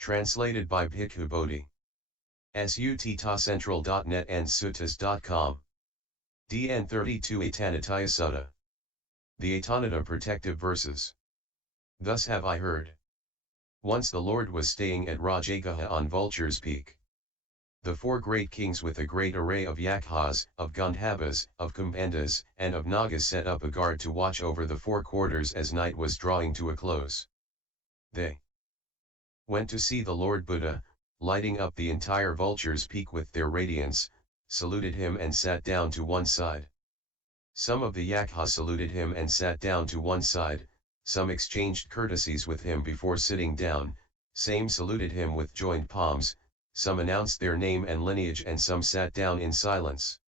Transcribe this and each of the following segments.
Translated by Bhikkhu Bodhi. Suttacentral.net and suttas.com. DN 32 Atanata Sutta. The Atanata Protective Verses. Thus have I heard. Once the Lord was staying at Virulhaka on Vulture's Peak. The four great kings with a great array of Yakkhas, of Gandharvas, of Kumbhandas, and of Nagas set up a guard to watch over the four quarters as night was drawing to a close. They went to see the Lord Buddha, lighting up the entire Vulture's Peak with their radiance, saluted him and sat down to one side. Some of the Yakkhas saluted him and sat down to one side, some exchanged courtesies with him before sitting down, some saluted him with joined palms, some announced their name and lineage and some sat down in silence.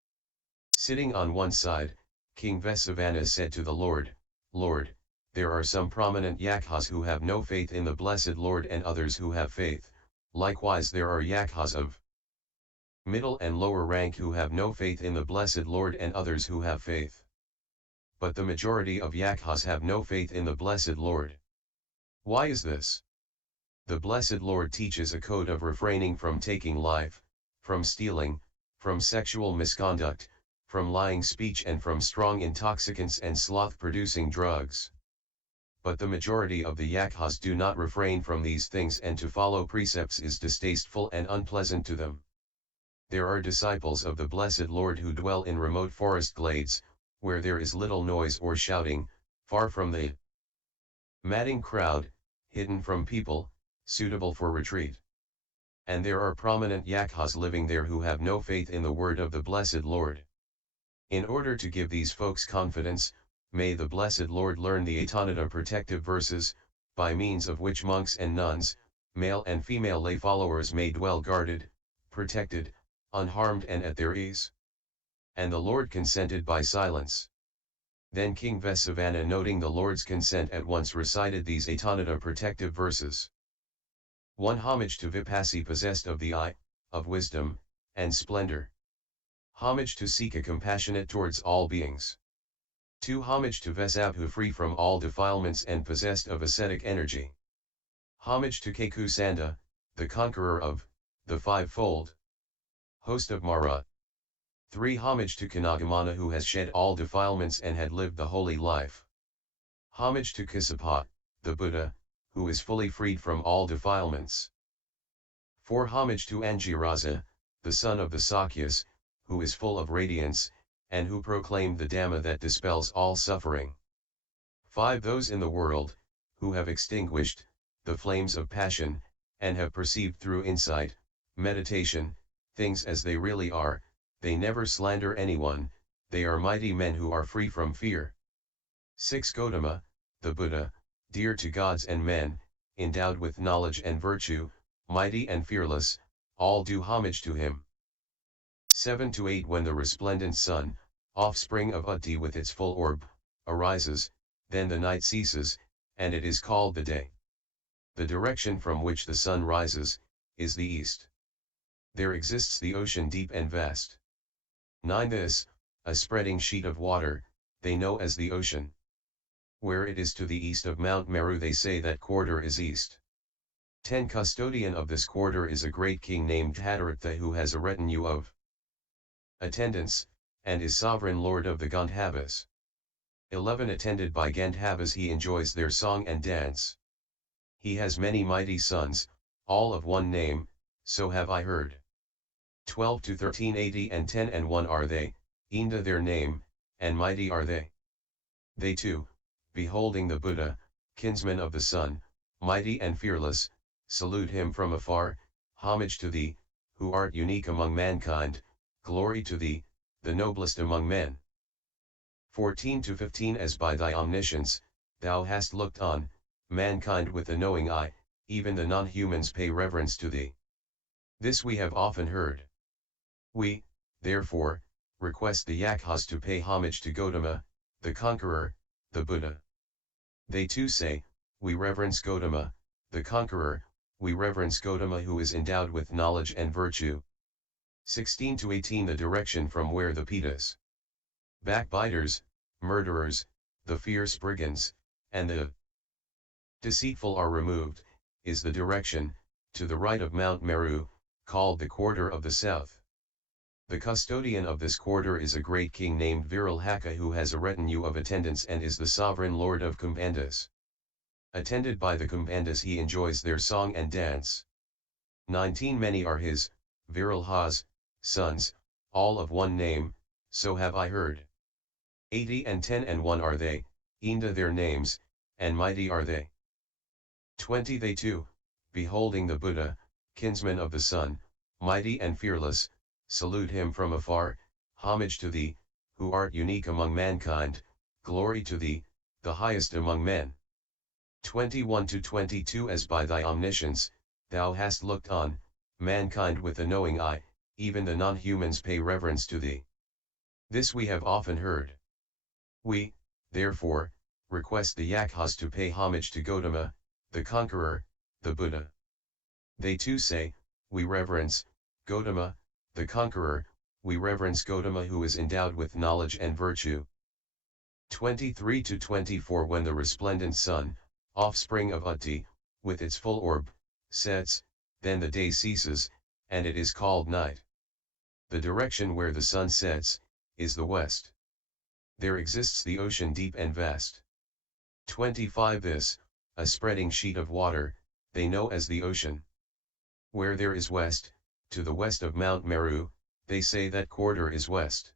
Sitting on one side, King Vesavana said to the Lord, Lord, there are some prominent Yakkhas who have no faith in the blessed Lord and others who have faith, likewise there are Yakkhas of middle and lower rank who have no faith in the blessed Lord and others who have faith. But the majority of Yakkhas have no faith in the blessed Lord. Why is this? The blessed Lord teaches a code of refraining from taking life, from stealing, from sexual misconduct, from lying speech and from strong intoxicants and sloth-producing drugs. But the majority of the Yakkhas do not refrain from these things, and to follow precepts is distasteful and unpleasant to them. There are disciples of the blessed Lord who dwell in remote forest glades, where there is little noise or shouting, far from the madding crowd, hidden from people, suitable for retreat. And there are prominent Yakkhas living there who have no faith in the word of the blessed Lord. In order to give these folks confidence, may the blessed Lord learn the Atanata protective verses, by means of which monks and nuns, male and female lay followers may dwell guarded, protected, unharmed and at their ease. And the Lord consented by silence. Then King Vesavana, noting the Lord's consent, at once recited these Atanata protective verses. 1. Homage to Vipassi, possessed of the eye, of wisdom, and splendor. Homage to Sika, compassionate towards all beings. 2. Homage to Vesabhu, free from all defilements and possessed of ascetic energy. Homage to Keku Sanda, the conqueror of the fivefold host of Mara. 3. Homage to Kanagamana, who has shed all defilements and had lived the holy life. Homage to Kassapa, the Buddha, who is fully freed from all defilements. 4. Homage to Angirasa, the son of the Sakyas, who is full of radiance, and who proclaimed the Dhamma that dispels all suffering. 5. Those in the world, who have extinguished the flames of passion, and have perceived through insight, meditation, things as they really are, they never slander anyone, they are mighty men who are free from fear. 6. Gotama, the Buddha, dear to gods and men, endowed with knowledge and virtue, mighty and fearless, all do homage to him. 7 to 8. When the resplendent sun, offspring of Utti with its full orb, arises, then the night ceases, and it is called the day. The direction from which the sun rises, is the east. There exists the ocean deep and vast. 9. This, a spreading sheet of water, they know as the ocean. Where it is to the east of Mount Meru, they say that quarter is east. 10. Custodian of this quarter is a great king named Atanata, who has a retinue of attendants, and is sovereign lord of the Gandharvas. 11. Attended by Gandharvas, he enjoys their song and dance. He has many mighty sons, all of one name, so have I heard. 12 to 13. 80 and 10 and 1 are they, Inda their name, and mighty are they. They too, beholding the Buddha, kinsman of the sun, mighty and fearless, salute him from afar, homage to thee, who art unique among mankind, glory to thee, the noblest among men. 14 to 15. As by thy omniscience, thou hast looked on mankind with a knowing eye, even the non-humans pay reverence to thee. This we have often heard. We, therefore, request the Yakkhas to pay homage to Gotama, the Conqueror, the Buddha. They too say, we reverence Gotama, the Conqueror, we reverence Gotama who is endowed with knowledge and virtue. 16 to 18. The direction from where the petas, backbiters, murderers, the fierce brigands, and the deceitful are removed, is the direction, to the right of Mount Meru, called the quarter of the south. The custodian of this quarter is a great king named Virulhaka, who has a retinue of attendants and is the sovereign lord of Kumbhandas. Attended by the Kumbhandas, he enjoys their song and dance. 19 Many are his, Virulha's, sons, all of one name, so have I heard. 80 and 10 and 1 are they, Inda their names, and mighty are they. 20 They too, beholding the Buddha, kinsman of the sun, mighty and fearless, salute him from afar, homage to thee, who art unique among mankind, glory to thee, the highest among men. 21 to 22 As by thy omniscience, thou hast looked on, mankind with a knowing eye, even the non-humans pay reverence to thee. This we have often heard. We, therefore, request the Yakkhas to pay homage to Gotama, the Conqueror, the Buddha. They too say, we reverence, Gotama, the Conqueror, we reverence Gotama who is endowed with knowledge and virtue. 23 to 24 When the resplendent sun, offspring of Utti, with its full orb, sets, then the day ceases, and it is called night. The direction where the sun sets, is the west. There exists the ocean deep and vast. 25 This, a spreading sheet of water, they know as the ocean. Where there is west, to the west of Mount Meru, they say that quarter is west.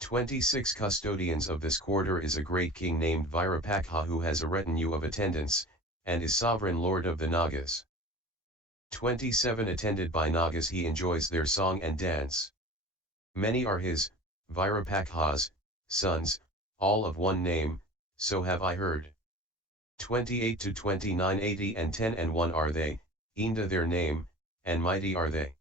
26 Custodians of this quarter is a great king named Virulhaka, who has a retinue of attendants, and is sovereign lord of the Nagas. 27 Attended by Nagas, he enjoys their song and dance. Many are his, Virulhaka's, sons, all of one name, so have I heard. 28 to 29 80 and 10 and 1 are they, Inda their name, and mighty are they.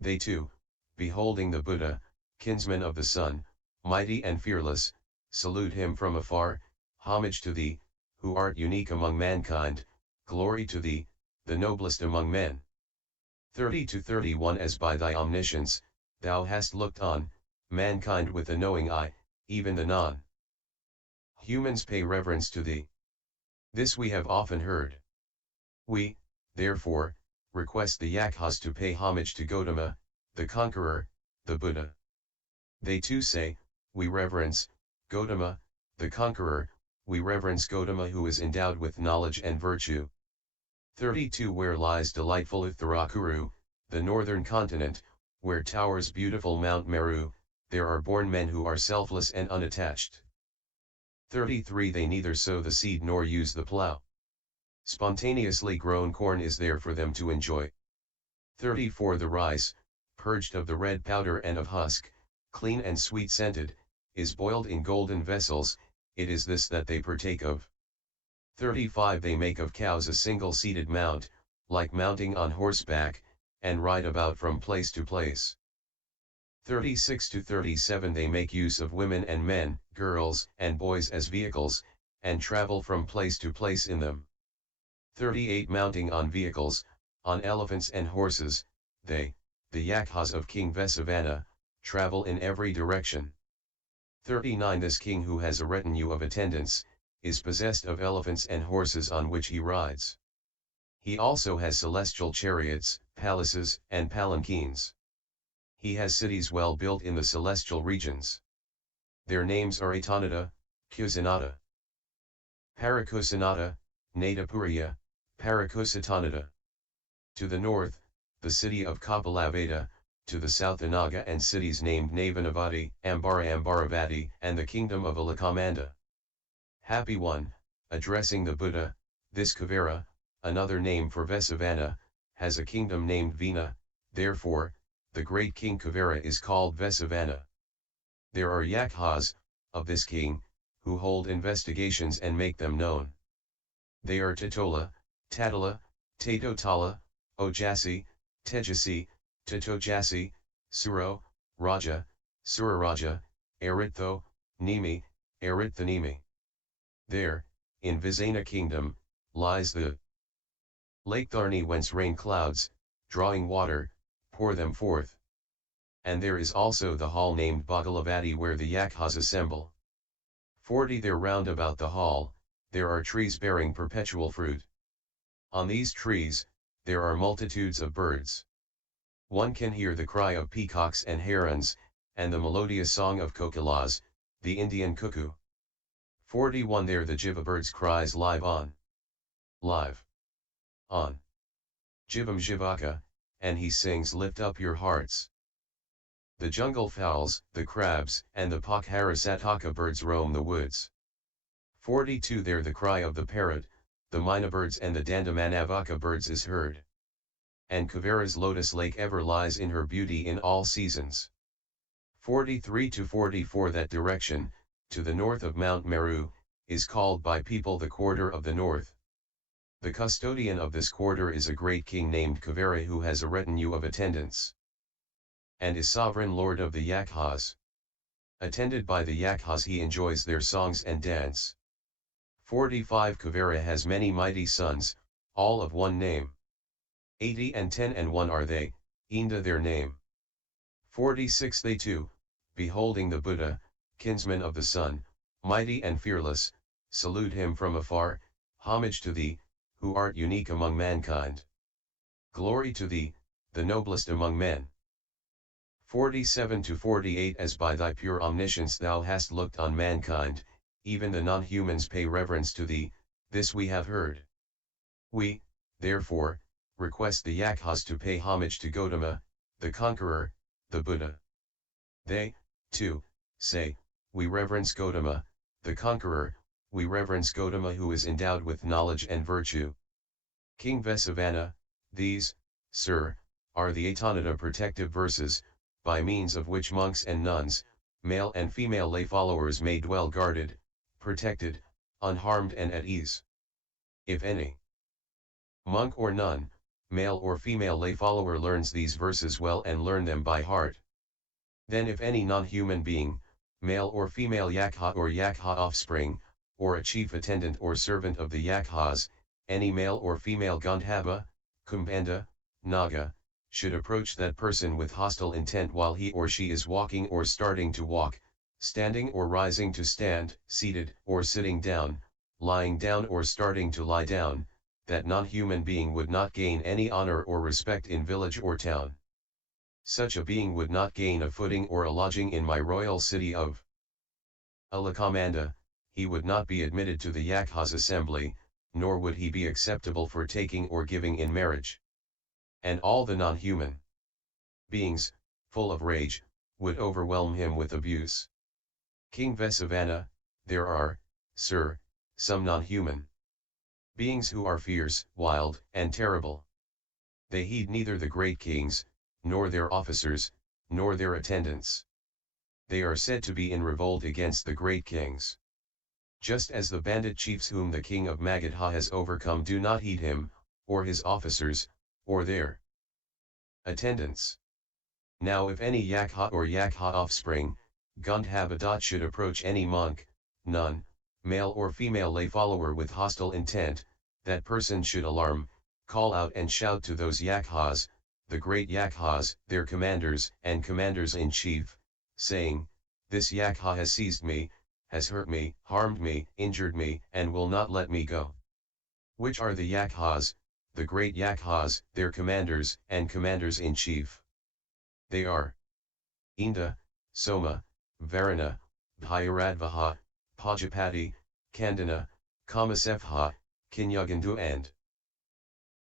They too, beholding the Buddha, kinsman of the sun, mighty and fearless, salute him from afar, homage to thee, who art unique among mankind, glory to thee, the noblest among men. 30 to 31 As by thy omniscience, thou hast looked on, mankind with a knowing eye, even the non-humans pay reverence to thee. This we have often heard. We, therefore, request the Yakkhas to pay homage to Gotama, the Conqueror, the Buddha. They too say, we reverence, Gotama, the Conqueror, we reverence Gotama who is endowed with knowledge and virtue. 32 Where lies delightful Uttarakuru, the northern continent, where towers beautiful Mount Meru, there are born men who are selfless and unattached. 33 They neither sow the seed nor use the plough. Spontaneously grown corn is there for them to enjoy. 34 The rice, purged of the red powder and of husk, clean and sweet-scented, is boiled in golden vessels, it is this that they partake of. 35 They make of cows a single-seated mount, like mounting on horseback, and ride about from place to place. 36 to 37 They make use of women and men, girls and boys as vehicles, and travel from place to place in them. 38 Mounting on vehicles, on elephants and horses, they, the Yakkhas of King Vesavana, travel in every direction. 39 This king who has a retinue of attendants, is possessed of elephants and horses on which he rides. He also has celestial chariots, palaces, and palanquins. He has cities well built in the celestial regions. Their names are Atanata, Kusanata, Parakusanata, Natapuriya, Parakusatanata. To the north, the city of Kapilavada, to the south Anaga and cities named Navanavati, Ambaravati, and the kingdom of Alakamanda. Happy One, addressing the Buddha, this Kuvera, another name for Vesavana, has a kingdom named Vina, therefore, the great king Kuvera is called Vesavana. There are Yakkhas, of this king, who hold investigations and make them known. They are Tatola, Tatala, Tatotala, Ojasi, Tejasi, Tatojasi, Suro, Raja, Suraraja, Eritho, Nimi, Erithanimi. There, in Vizana kingdom, lies the Lake Tharni whence rain clouds, drawing water, pour them forth. And there is also the hall named Bhagalavati where the Yakkhas assemble. 40 There round about the hall, there are trees bearing perpetual fruit. On these trees, there are multitudes of birds. One can hear the cry of peacocks and herons, and the melodious song of kokilas, the Indian cuckoo. 41 There the jiva birds cries live on. Live. On. Jivam Jivaka, and he sings lift up your hearts. The jungle fowls, the crabs, and the Pakharasataka birds roam the woods. 42 There the cry of the parrot, the myna birds and the Dandamanavaka birds is heard. And Kavera's lotus lake ever lies in her beauty in all seasons. 43 to 44 That direction, to the north of Mount Meru, is called by people the quarter of the north. The custodian of this quarter is a great king named Kavera who has a retinue of attendants, and is sovereign lord of the Yakkhas. Attended by the Yakkhas he enjoys their songs and dance. 45 Kavera has many mighty sons, all of one name. 80 and 10 and 1 are they, Inda their name. 46 They too, beholding the Buddha, kinsman of the sun, mighty and fearless, salute him from afar, homage to thee, who art unique among mankind. Glory to thee, the noblest among men. 47 to 48 As by thy pure omniscience thou hast looked on mankind, even the non-humans pay reverence to thee, this we have heard. We, therefore, request the Yakkhas to pay homage to Gotama, the Conqueror, the Buddha. They, too, say, we reverence Gotama, the Conqueror, we reverence Gotama who is endowed with knowledge and virtue. King Vesavana, these, sir, are the Atanata protective verses, by means of which monks and nuns, male and female lay followers may dwell guarded, protected, unharmed and at ease. If any monk or nun, male or female lay follower learns these verses well and learn them by heart, then if any non-human being, male or female Yakkha or Yakkha offspring, or a chief attendant or servant of the Yakkhas, any male or female Gandhava, Kumbhanda, Naga, should approach that person with hostile intent while he or she is walking or starting to walk, standing or rising to stand, seated or sitting down, lying down or starting to lie down, that non-human being would not gain any honor or respect in village or town. Such a being would not gain a footing or a lodging in my royal city of Alakamanda, he would not be admitted to the Yakkhas assembly, nor would he be acceptable for taking or giving in marriage. And all the non-human beings, full of rage, would overwhelm him with abuse. King Vesavana, there are, sir, some non-human beings who are fierce, wild, and terrible. They heed neither the great kings, nor their officers, nor their attendants. They are said to be in revolt against the great kings. Just as the bandit chiefs whom the king of Magadha has overcome do not heed him, or his officers, or their attendants. Now if any Yakkha or Yakkha offspring, Gandhava should approach any monk, nun, male or female lay follower with hostile intent, that person should alarm, call out and shout to those Yakkhas, the great Yakkhas, their commanders and commanders-in-chief, saying, this Yakkha has seized me, has hurt me, harmed me, injured me, and will not let me go. Which are the Yakkhas, the great Yakkhas, their commanders and commanders-in-chief? They are Inda, Soma, Varuna, Bhairadvaha, Pajapati, Kandana, Kamasepha, Kinyagandu and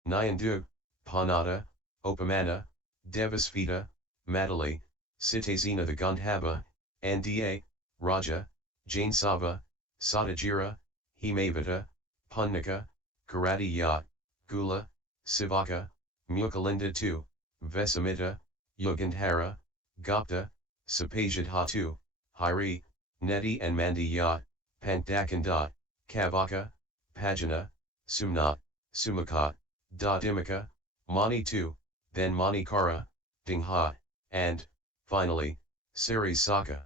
Nyandu, Panada, Opamana, Devasvita, Madali, Sitazina the Gandhava, Nda, Raja, Jainsava, Satajira, Himavata, Punnika, Karatiya, Gula, Sivaka, Mukalinda II, Vesamita, Yugandhara, Gupta, Sapajadha Hari, Neti and Mandiya, Pankdakanda, Kavaka, Pajana, Sumna, Sumaka, Dadimaka, Mani II, then Manikara, Dingha, and, finally, Sarisaka.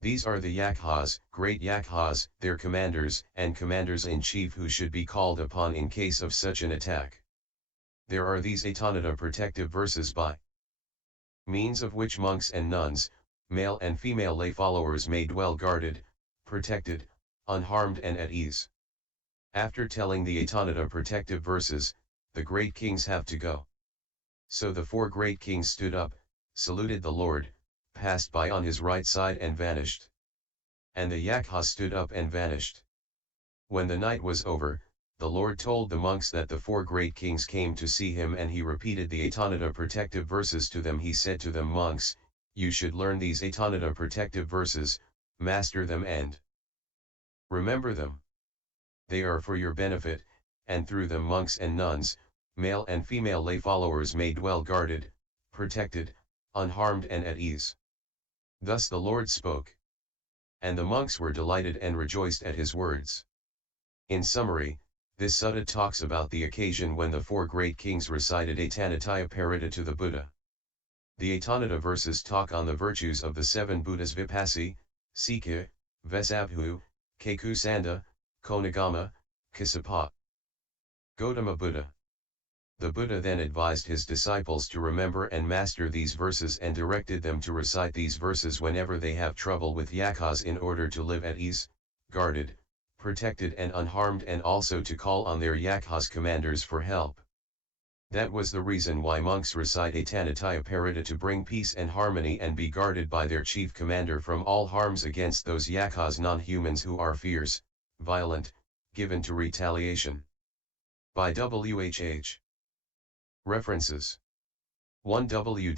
These are the Yakkhas, great Yakkhas, their commanders and commanders-in-chief who should be called upon in case of such an attack. There are these Atanata protective verses by means of which monks and nuns, male and female lay followers may dwell guarded, protected, unharmed and at ease. After telling the Atanata protective verses, the great kings have to go. So the 4 great kings stood up, saluted the Lord, passed by on his right side and vanished. And the Yakkhas stood up and vanished. When the night was over, the Lord told the monks that the 4 great kings came to see him, and he repeated the Atanata protective verses to them. He said to them, monks, you should learn these Atanata protective verses, master them and remember them. They are for your benefit, and through them monks and nuns, male and female lay followers may dwell guarded, protected, unharmed and at ease. Thus the Lord spoke. And the monks were delighted and rejoiced at his words. In summary, this sutta talks about the occasion when the 4 great kings recited Atanataya Parita to the Buddha. The Atanata verses talk on the virtues of the 7 Buddhas: Vipassi, Sikha, Vesabhu, Kekusanda, Konagama, Kassapa. Gotama Buddha. The Buddha then advised his disciples to remember and master these verses and directed them to recite these verses whenever they have trouble with Yakkhas in order to live at ease, guarded, protected and unharmed, and also to call on their Yakkhas commanders for help. That was the reason why monks recite Atanataya Parita, to bring peace and harmony and be guarded by their chief commander from all harms against those Yakkhas non-humans who are fierce, violent, given to retaliation. By WHH. References. 1 WW